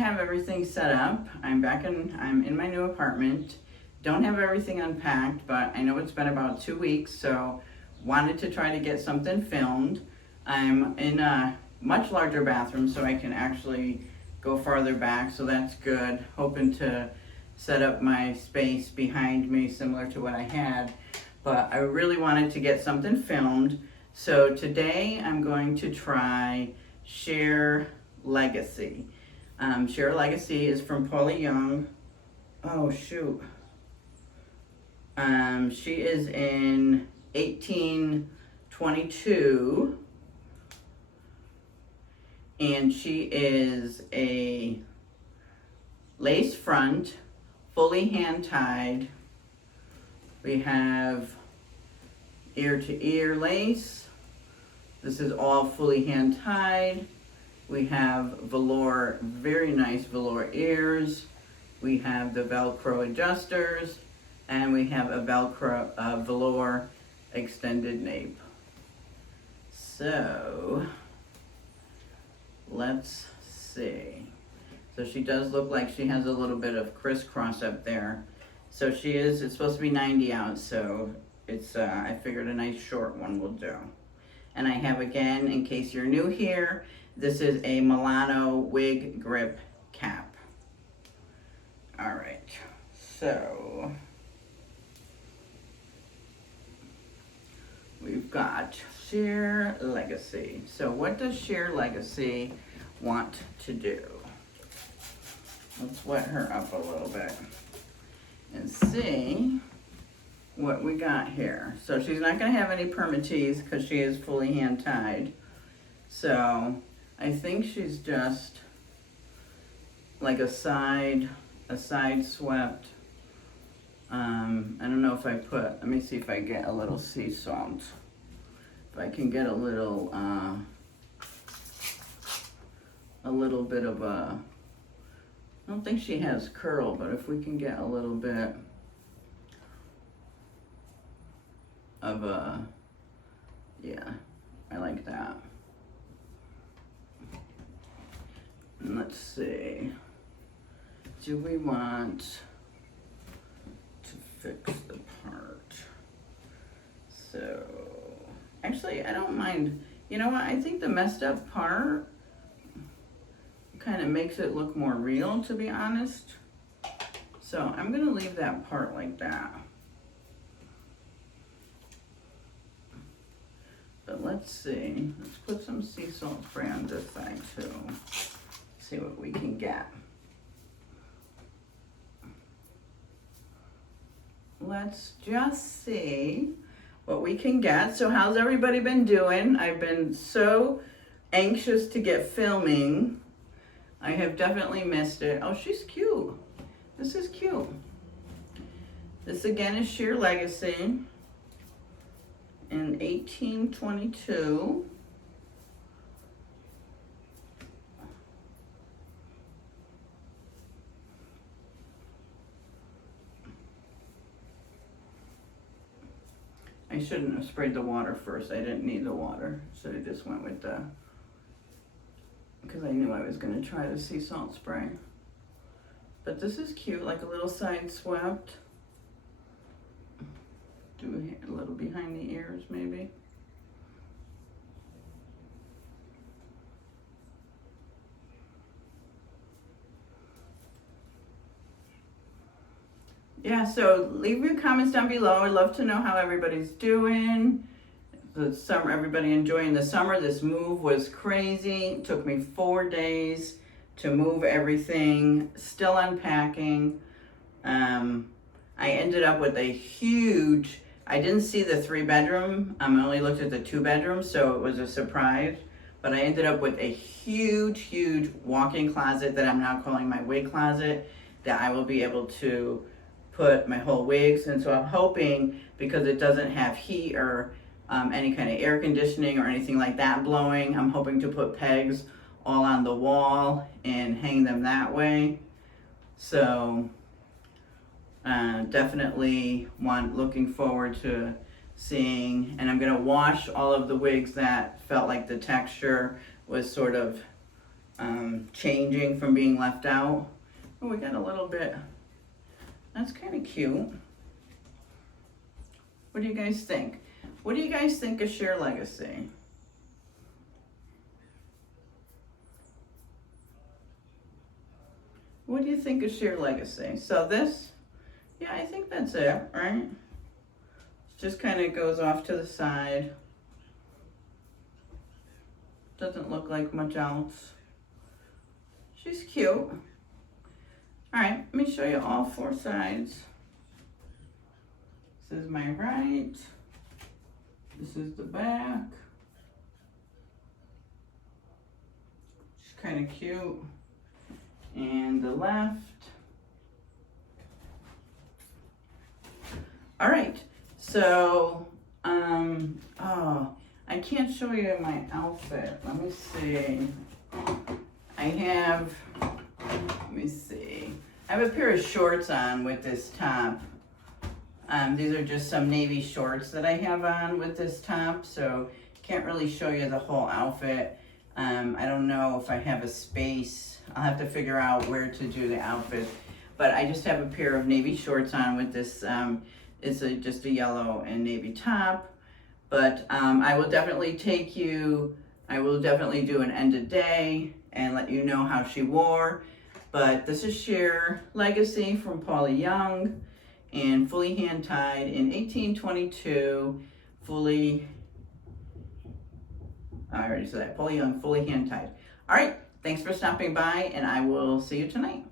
have everything set up. I'm in my new apartment. Don't have everything unpacked, but I know it's been about 2 weeks, so wanted to try to get something filmed. I'm in a much larger bathroom, so I can actually go farther back, so that's good. Hoping to set up my space behind me similar to what I had, but I really wanted to get something filmed. So today I'm going to try Sheer Legacy. Sheer Legacy is from Paula Young. Oh shoot. She is in 1822, and she is a lace front, fully hand tied. We have ear to ear lace. This is all fully hand tied. We have velour, very nice velour ears. We have the Velcro adjusters, and we have a velour extended nape. So let's see. So she does look like she has a little bit of crisscross up there. So it's supposed to be 90 out, so it's, I figured a nice short one will do. And I have, again, in case you're new here, this is a Milano wig grip cap. All right, so we've got Sheer Legacy. So what does Sheer Legacy want to do? Let's wet her up a little bit and see what we got here. So she's not going to have any permatease because she is fully hand tied. So I think she's just like a side swept. I don't know if I let me see if I get a little sea salt. If I can get a little bit of a, I don't think she has curl, but if we can get a little bit of a, yeah, I like that. And let's see, do we want to fix the part? So, actually, I don't mind. You know what, I think the messed up part kind of makes it look more real, to be honest. So I'm gonna leave that part like that. But let's see, let's put some sea salt spray on this side too. See what we can get. Let's just see what we can get. So how's everybody been doing? I've been so anxious to get filming. I have definitely missed it. Oh, she's cute. This is cute. This again is Sheer Legacy in 1822. I shouldn't have sprayed the water first. I didn't need the water, so I just went with the, because I knew I was going to try the sea salt spray. But this is cute, like a little side swept. Do a little behind the ears maybe. Yeah, so leave your comments down below. I'd love to know how everybody's doing. The summer, everybody enjoying the summer. This move was crazy. It took me 4 days to move everything, still unpacking. I ended up with a huge, I didn't see the 3-bedroom. I only looked at the 2-bedroom, so it was a surprise. But I ended up with a huge walk-in closet that I'm now calling my wig closet, that I will be able to put my whole wigs. And so I'm hoping, because it doesn't have heat or any kind of air conditioning or anything like that blowing, I'm hoping to put pegs all on the wall and hang them that way. So definitely looking forward to seeing, and I'm gonna wash all of the wigs that felt like the texture was sort of changing from being left out. Oh, we got a little bit, that's kind of cute. What do you guys think? What do you guys think of Sheer Legacy? What do you think of Sheer Legacy? So this, yeah, I think that's it, right? Just kind of goes off to the side. Doesn't look like much else. She's cute. All right, let me show you all 4 sides. This is my right. This is the back. She's kind of cute. And the left. All right, so, oh, I can't show you my outfit. Let me see. I have a pair of shorts on with this top. These are just some navy shorts that I have on with this top, so can't really show you the whole outfit. I don't know if I have a space. I'll have to figure out where to do the outfit. But I just have a pair of navy shorts on with this, it's just a yellow and navy top. But I will definitely do an end of day and let you know how she wore. But this is Sheer Legacy from Paula Young and fully hand tied in 1822, I already said that, Paula Young, fully hand tied. All right, thanks for stopping by and I will see you tonight.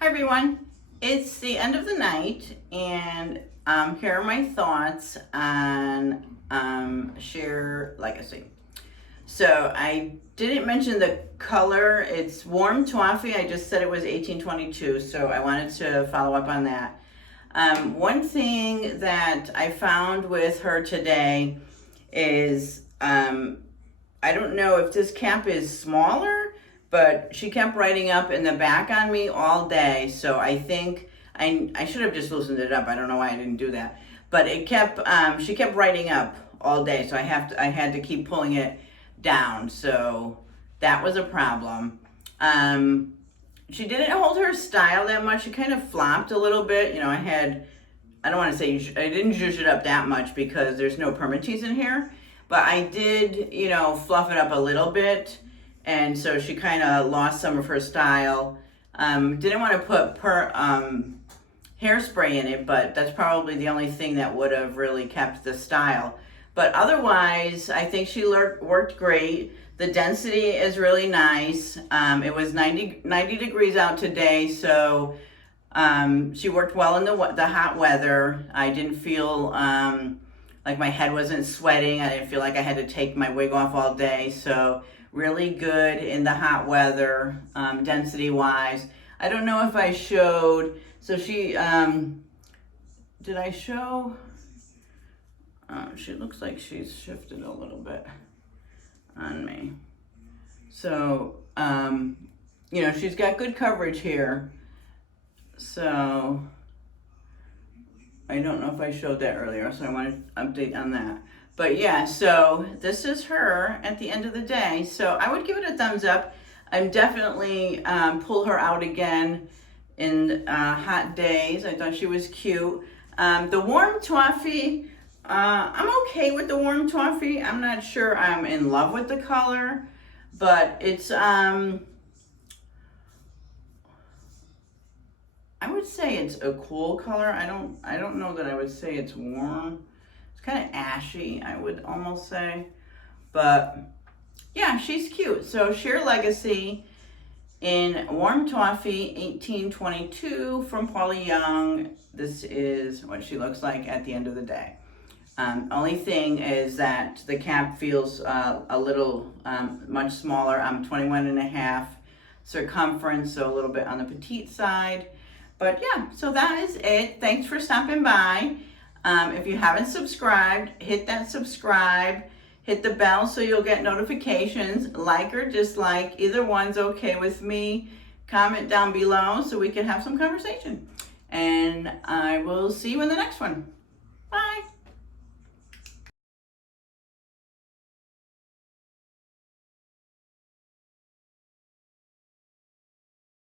Hi everyone, it's the end of the night and here are my thoughts on Sheer Legacy. So I didn't mention the color. It's warm toffee. I just said it was 1822, so I wanted to follow up on that. One thing that I found with her today is, I don't know if this cap is smaller, but she kept writing up in the back on me all day, so I think I should have just loosened it up. I don't know why I didn't do that. But it kept, she kept writing up all day, so I had to keep pulling it down, so that was a problem. She didn't hold her style that much. She kind of flopped a little bit. You know, I don't want to say, I didn't zhuzh it up that much because there's no permatease in here, but I did, you know, fluff it up a little bit, and so she kind of lost some of her style. Didn't want to put hairspray in it, but that's probably the only thing that would have really kept the style. But otherwise, I think she worked great. The density is really nice. It was 90 degrees out today, so she worked well in the hot weather. I didn't feel like my head wasn't sweating. I didn't feel like I had to take my wig off all day. So really good in the hot weather, density-wise. I don't know if I showed, so she, did I show? She looks like she's shifted a little bit on me. So, you know, she's got good coverage here. So, I don't know if I showed that earlier, so I want to update on that. But yeah, so this is her at the end of the day. So I would give it a thumbs up. I'm definitely pull her out again in hot days. I thought she was cute. The warm toffee, I'm okay with the warm toffee. I'm not sure I'm in love with the color, but it's, I would say it's a cool color. I don't know that I would say it's warm. It's kind of ashy, I would almost say. But yeah, she's cute. So Sheer Legacy in warm toffee, 1822 from Paula Young. This is what she looks like at the end of the day. Only thing is that the cap feels a little much smaller. I'm 21.5 circumference, so a little bit on the petite side. But yeah, so that is it. Thanks for stopping by. If you haven't subscribed, hit that subscribe, hit the bell so you'll get notifications. Like or dislike, either one's okay with me. Comment down below so we can have some conversation. And I will see you in the next one. Bye.